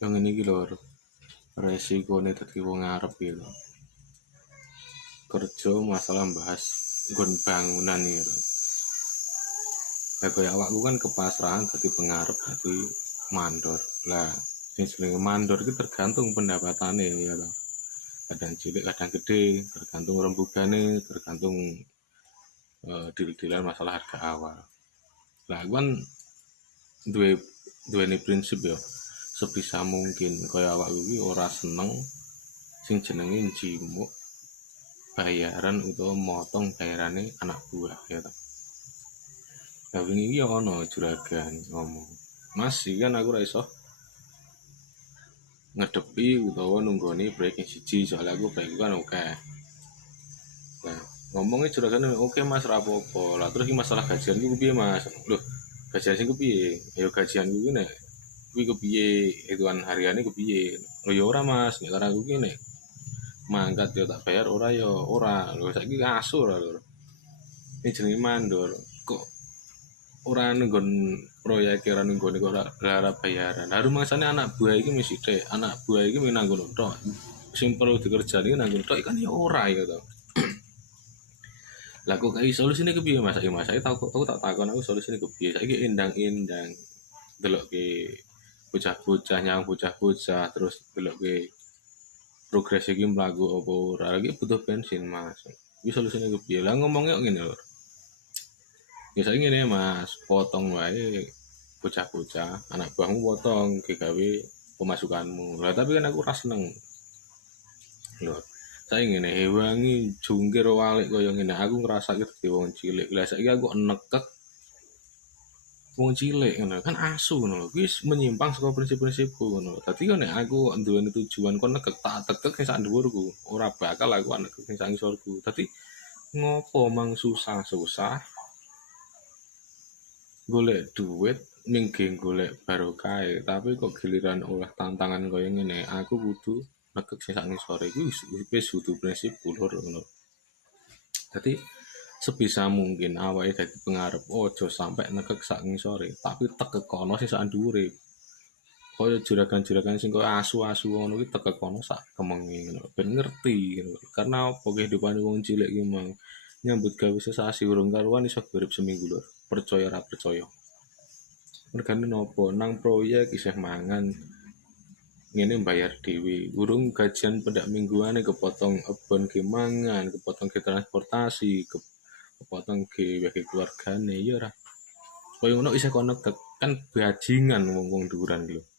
yang ini iki lho resikone dadi wong arep iki lho. Kerja masalah bahas nggon bangunan lho ya kaya awakku kan kepasrahan dadi pengarep dadi mandor. Lah sing jenenge mandor iki tergantung pendapatane ya lho. Kadang cilik kadang gede tergantung rembugane tergantung uh, deal-dealan masalah harga awal. Lah aku kan duwe duwe prinsip ya sebisa mungkin kaya awak iki ora seneng sing jenenge jimuk bayaran utawa motong bayarane anak buah ya ta. Nah wingi iki ana juragan ngomong. Mas kan aku ora iso ngedepi utawa nunggoni yang siji soalnya aku break kan oke. Okay. Nah, ngomongnya juragan oke okay, mas rapopo lah terus ini masalah gajian gue piye mas loh gajian sih gue piye ya gajian gue nih kuwi kepiye hitungan hariane kepiye lho ya ora Mas. Nek aku kene mangkat ya tak bayar ora ya ora. Lho saiki ngasur lho. Ini jenenge mandor. Kok ora nenggon proyek ora nenggon kok ora bayaran. Harum mangsane anak buah iki mesti teh anak buah iki menanggung tok. Sing perlu dikerjani nanggung tok kan ya ora ya to. Lah kok kayak solusine kepiye Mas? Iki Mas aku tak takon aku solusine kepiye saiki endang-endang. Delok ke bocah-bocah nyang bocah-bocah terus delok ke progres iki mlaku apa ora lagi butuh bensin Mas. Iki solusine kepiye? Lah ngomongnya ngene lho. Ya saya ngene Mas, potong wae bocah-bocah, anak buahmu potong gawe pemasukanmu. Lah tapi kan aku ora seneng. Lho, saya ngene hewangi jungkir walik koyo ngene aku ngerasa gitu wong cilik. Lah saiki aku nekek wong cilik ngono. Kan asu ngono wis menyimpang saka prinsip-prinsipku ngono. Dadi kan aku duweni tujuan kon nekek tak tekek sing sak dhuwurku ora bakal aku anak sing sak ngisorku. Dadi ngopo mang susah-susah golek duit minggu golek barokah tapi kok giliran oleh tantangan kaya ngene aku kudu nekek sing sak ngisore. Iku wis kudu prinsip kulur ngono. Dadi sebisa mungkin awake dadi pengarep ojo sampai nekek sak ngisore. Tapi tekek kono sing sak dhuwure. Kaya juragan-juragan sing kaya asu-asu ngono ki tekek kono sak kemenge ngono. Ben ngerti karena apa kehidupan wong cilik ki mang nyambut gawe sesasi urung karuan iso urip seminggu lho. Percaya ora percaya. Mergane nopo nang proyek isih mangan. Ngene bayar dewi urung gajian pedak mingguane kepotong ebon ke mangan kepotong ke transportasi ke kepotong ke bagi keluargane ya ora. Koyo ngono isih kono kan bajingan wong-wong duran lho